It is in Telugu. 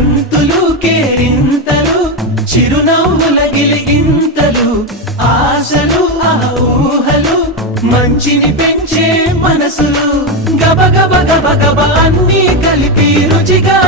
గంతులు కేరింతలు చిరునవ్వుల గిలిగింతలు ఆశలు ఆ ఊహలు మంచిని పెంచే మనసులు గబ గబ గబ గబ అన్నీ కలిపి రుచిగా